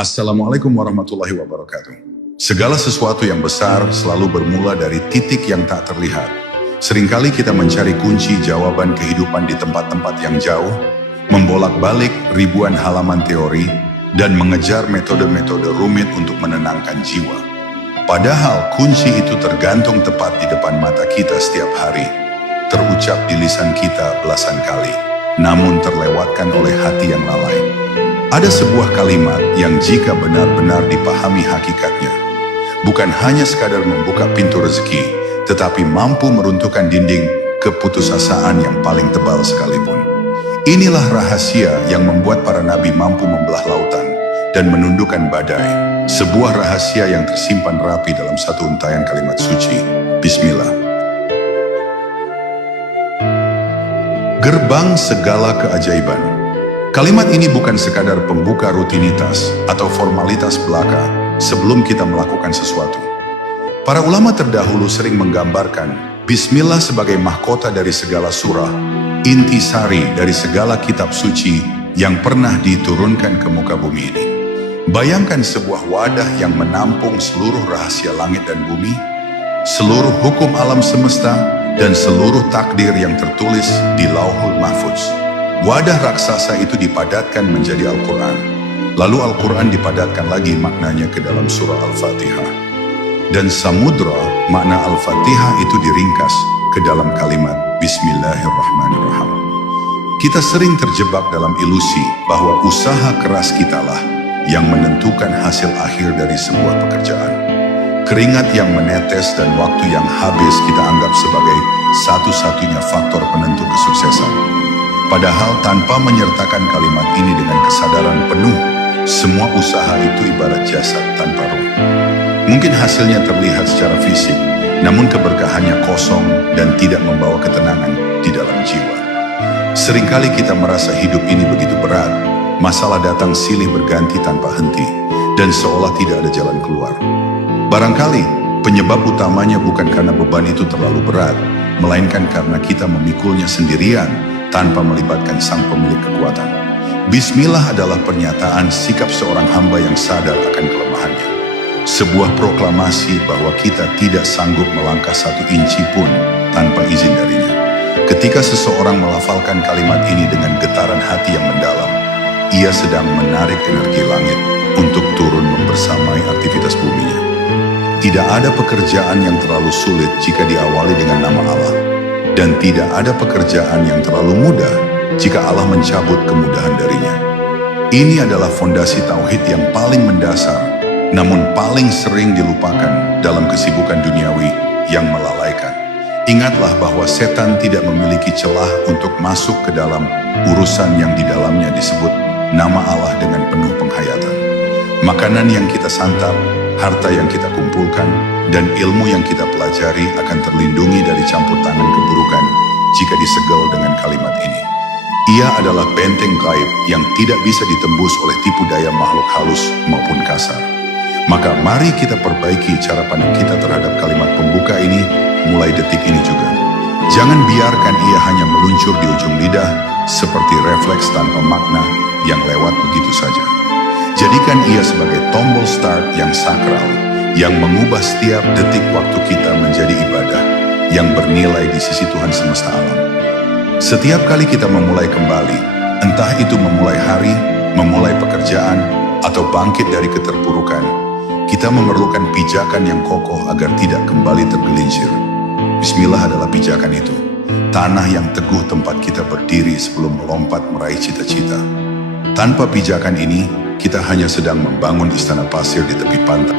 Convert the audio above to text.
Assalamualaikum warahmatullahi wabarakatuh. Segala sesuatu yang besar selalu bermula dari titik yang tak terlihat. Seringkali kita mencari kunci jawaban kehidupan di tempat-tempat yang jauh, membolak-balik ribuan halaman teori, dan mengejar metode-metode rumit untuk menenangkan jiwa. Padahal kunci itu tergantung tepat di depan mata kita setiap hari, terucap di lisan kita belasan kali, namun terlewatkan oleh hati yang lalai. Ada sebuah kalimat yang jika benar-benar dipahami hakikatnya, bukan hanya sekadar membuka pintu rezeki, tetapi mampu meruntuhkan dinding keputusasaan yang paling tebal sekalipun. Inilah rahasia yang membuat para nabi mampu membelah lautan dan menundukkan badai. Sebuah rahasia yang tersimpan rapi dalam satu untayan kalimat suci. Bismillah. Gerbang segala keajaiban. Kalimat ini bukan sekadar pembuka rutinitas atau formalitas belaka sebelum kita melakukan sesuatu. Para ulama terdahulu sering menggambarkan Bismillah sebagai mahkota dari segala surah, intisari dari segala kitab suci yang pernah diturunkan ke muka bumi ini. Bayangkan sebuah wadah yang menampung seluruh rahasia langit dan bumi, seluruh hukum alam semesta, dan seluruh takdir yang tertulis di Lauhul Mahfuz. Wadah raksasa itu dipadatkan menjadi Al-Quran. Lalu Al-Quran dipadatkan lagi maknanya ke dalam surah Al-Fatihah. Dan samudra makna Al-Fatihah itu diringkas ke dalam kalimat Bismillahirrahmanirrahim. Kita sering terjebak dalam ilusi bahwa usaha keras kitalah yang menentukan hasil akhir dari sebuah pekerjaan. Keringat yang menetes dan waktu yang habis kita anggap sebagai satu-satunya faktor penentu kesuksesan. Padahal tanpa menyertakan kalimat ini dengan kesadaran penuh, semua usaha itu ibarat jasad tanpa ruh. Mungkin hasilnya terlihat secara fisik, namun keberkahannya kosong dan tidak membawa ketenangan di dalam jiwa. Seringkali kita merasa hidup ini begitu berat, masalah datang silih berganti tanpa henti, dan seolah tidak ada jalan keluar. Barangkali penyebab utamanya bukan karena beban itu terlalu berat, melainkan karena kita memikulnya sendirian, tanpa melibatkan sang pemilik kekuatan. Bismillah adalah pernyataan sikap seorang hamba yang sadar akan kelemahannya. Sebuah proklamasi bahwa kita tidak sanggup melangkah satu inci pun tanpa izin darinya. Ketika seseorang melafalkan kalimat ini dengan getaran hati yang mendalam, ia sedang menarik energi langit untuk turun membersamai aktivitas buminya. Tidak ada pekerjaan yang terlalu sulit jika diawali dengan nama Allah. Dan tidak ada pekerjaan yang terlalu mudah jika Allah mencabut kemudahan darinya. Ini adalah fondasi tauhid yang paling mendasar, namun paling sering dilupakan dalam kesibukan duniawi yang melalaikan. Ingatlah bahwa setan tidak memiliki celah untuk masuk ke dalam urusan yang di dalamnya disebut nama Allah dengan penuh penghayatan. Makanan yang kita santap, harta yang kita kumpulkan, dan ilmu yang kita pelajari akan terlindungi dari campur tangan keburukan jika disegel dengan kalimat ini. Ia adalah benteng gaib yang tidak bisa ditembus oleh tipu daya makhluk halus maupun kasar. Maka mari kita perbaiki cara pandang kita terhadap kalimat pembuka ini mulai detik ini juga. Jangan biarkan ia hanya meluncur di ujung lidah seperti refleks tanpa makna yang lewat begitu saja. Jadikan ia sebagai tombol start yang sakral, yang mengubah setiap detik waktu kita menjadi ibadah, yang bernilai di sisi Tuhan semesta alam. Setiap kali kita memulai kembali, entah itu memulai hari, memulai pekerjaan, atau bangkit dari keterpurukan, kita memerlukan pijakan yang kokoh agar tidak kembali tergelincir. Bismillah adalah pijakan itu, tanah yang teguh tempat kita berdiri sebelum melompat meraih cita-cita. Tanpa pijakan ini, kita hanya sedang membangun istana pasir di tepi pantai.